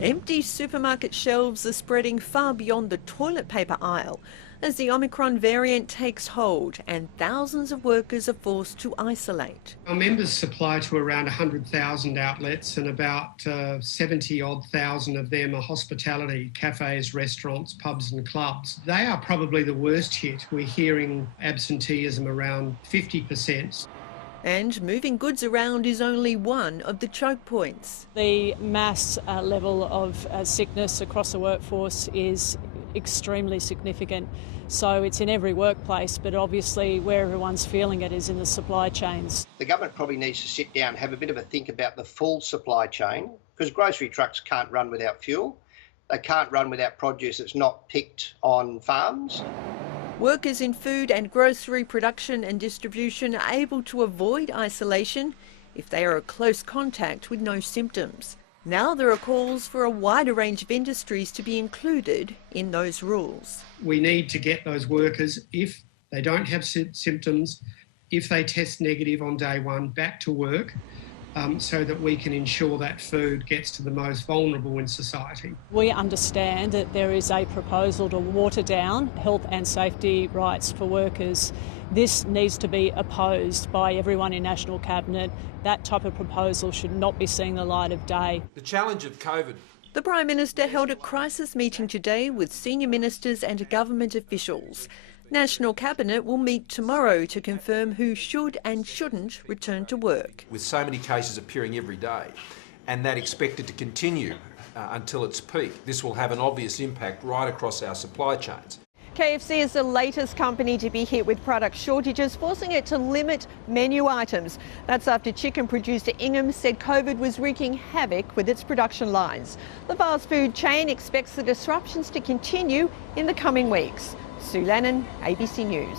Empty supermarket shelves are spreading far beyond the toilet paper aisle as the Omicron variant takes hold and thousands of workers are forced to isolate. Our members supply to around 100,000 outlets and about 70-odd thousand of them are hospitality, cafes, restaurants, pubs and clubs. They are probably the worst hit. We're hearing absenteeism around 50%. And moving goods around is only one of the choke points. The mass level of sickness across the workforce is extremely significant. So it's in every workplace, but obviously where everyone's feeling it is in the supply chains. The government probably needs to sit down and have a bit of a think about the full supply chain, because grocery trucks can't run without fuel. They can't run without produce that's not picked on farms. Workers in food and grocery production and distribution are able to avoid isolation if they are a close contact with no symptoms. Now there are calls for a wider range of industries to be included in those rules. We need to get those workers, if they don't have symptoms, if they test negative on day one, back to work, so that we can ensure that food gets to the most vulnerable in society. We understand that there is a proposal to water down health and safety rights for workers. This needs to be opposed by everyone in National Cabinet. That type of proposal should not be seeing the light of day. The challenge of COVID. The Prime Minister held a crisis meeting today with senior ministers and government officials. National Cabinet will meet tomorrow to confirm who should and shouldn't return to work. With so many cases appearing every day, and that expected to continue until its peak, this will have an obvious impact right across our supply chains. KFC is the latest company to be hit with product shortages, forcing it to limit menu items. That's after chicken producer Ingham said COVID was wreaking havoc with its production lines. The fast food chain expects the disruptions to continue in the coming weeks. Sue Lannin, ABC News.